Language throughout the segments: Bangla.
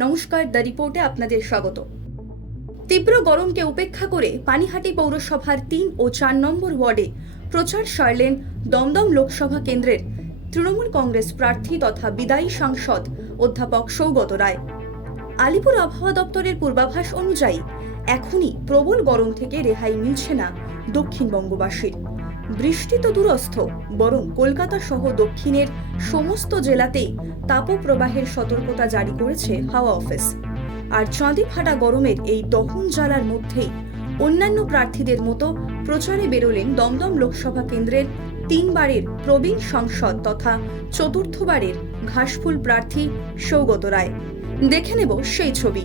নমস্কার, দ্য রিপোর্টে আপনাদের স্বাগত। তীব্র গরমকে উপেক্ষা করে পানিহাটি পৌরসভার তিন ও চার নম্বর ওয়ার্ডে প্রচার সারলেন দমদম লোকসভা কেন্দ্রের তৃণমূল কংগ্রেস প্রার্থী তথা বিদায়ী সাংসদ অধ্যাপক সৌগত রায়। আলিপুর আবহাওয়া দপ্তরের পূর্বাভাস অনুযায়ী এখনই প্রবল গরম থেকে রেহাই মিলছে না দক্ষিণবঙ্গবাসীর। বৃষ্টি তো দূরস্থ, বরং কলকাতা সহ দক্ষিণের সমস্ত জেলাতেই তাপপ্রবাহের সতর্কতা জারি করেছে হাওয়া অফিস। আর চাঁদি ফাটা গরমের এই দহন জ্বালার মধ্যেই অন্যান্য প্রার্থীদের মতো প্রচারে বেরোলেন দমদম লোকসভা কেন্দ্রের তিনবারের প্রবীণ সংসদ তথা চতুর্থবারের ঘাসফুল প্রার্থী সৌগত রায়। দেখে নেব সেই ছবি।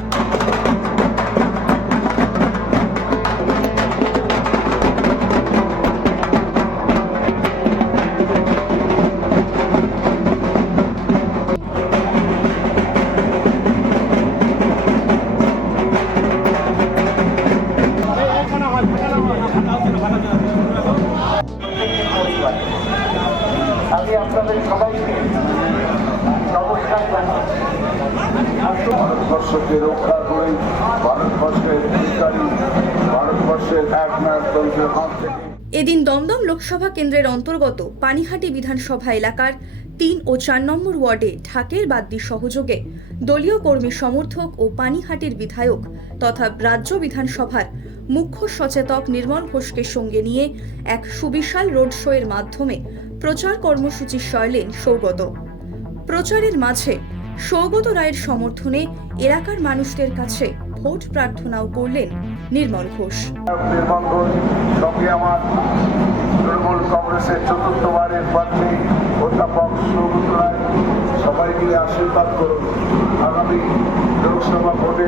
আমি আপনাদের সবাইকে নমস্কার জানাই। ভারতবর্ষকে রক্ষা করে ভারতবর্ষের ভারতবর্ষের এক নায়কতন্ত্রের হাত থেকে এদিন দমদম লোকসভা কেন্দ্রের অন্তর্গত পানিহাটি বিধানসভা এলাকার তিন ও চার নম্বর ওয়ার্ডে ঢাকের বাদ্যি সহযোগে দলীয় কর্মী সমর্থক ও পানিহাটির বিধায়ক তথা রাজ্য বিধানসভার মুখ্য সচেতক নির্মল ঘোষকে সঙ্গে নিয়ে এক সুবিশাল রোড শো এর মাধ্যমে প্রচার কর্মসূচি সরলেন সৌগত। প্রচারের মাঝে সৌগত রায়ের সমর্থনে এলাকার মানুষদের কাছে ভোট প্রার্থনাও করলেন নির্মল ঘোষ। নির্মাণ ঘোষ সঙ্গে আমার তৃণমূল কংগ্রেসের চতুর্থবারের প্রার্থী অধ্যাপক সৌগত রায়, সবাই মিলে আশীর্বাদ করুন। আগামী লোকসভা ভোটে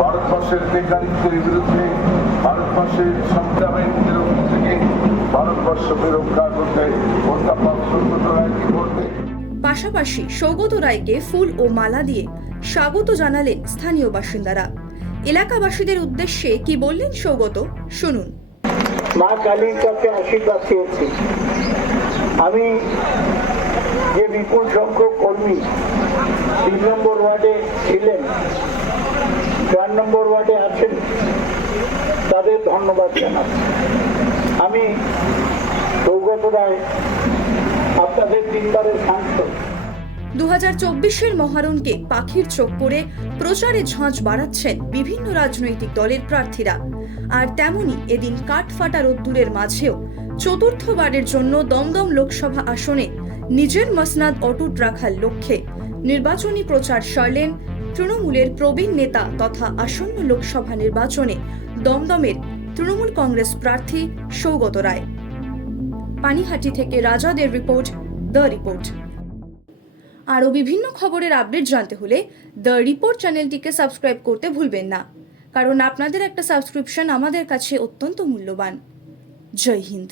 ভারতবর্ষের বেকারিত্বের বিরুদ্ধে ভারতবর্ষের সংগ্রামের পাশাপাশি সৌগত রায়কে ফুল ও মালা দিয়ে স্বাগত জানালেন স্থানীয় বাসিন্দারা। এলাকাবাসীদের উদ্দেশ্যে কি বললেন সৌগত? শুনুন। মা কালীর কাছে আশীর্বাদ চেয়েছি। আমি যে বিপুল সংখ্যক কর্মী তিন নম্বর ওয়ার্ডে ছিলেন, চার নম্বর ওয়ার্ডে আছেন ধন্যবাদ জানাচ্ছি আমি সৌগত রায়, আপনাদের তিনবারের সাংসদ। দু হাজার চব্বিশের মহারণকে পাখির চোখ করে প্রচারে ঝাঁঝ বাড়াচ্ছেন বিভিন্ন রাজনৈতিক দলের প্রার্থীরা। আর তেমনি এদিন কাঠ ফাটা রোদ্দুরের মাঝেও চতুর্থবারের জন্য দমদম লোকসভা আসনে নিজের মসনাদ অটুট রাখার লক্ষ্যে নির্বাচনী প্রচার সারলেন তৃণমূলের প্রবীণ নেতা তথা আসন্ন লোকসভা নির্বাচনে দমদমের তৃণমূল কংগ্রেস প্রার্থী সৌগত রায়। পানিহাটি থেকে রাজাদের রিপোর্ট, দ্য রিপোর্ট। আরও বিভিন্ন খবরের আপডেট জানতে হলে দ্য রিপোর্ট চ্যানেলটিকে সাবস্ক্রাইব করতে ভুলবেন না, কারণ আপনাদের একটা সাবস্ক্রিপশন আমাদের কাছে অত্যন্ত মূল্যবান। জয় হিন্দ।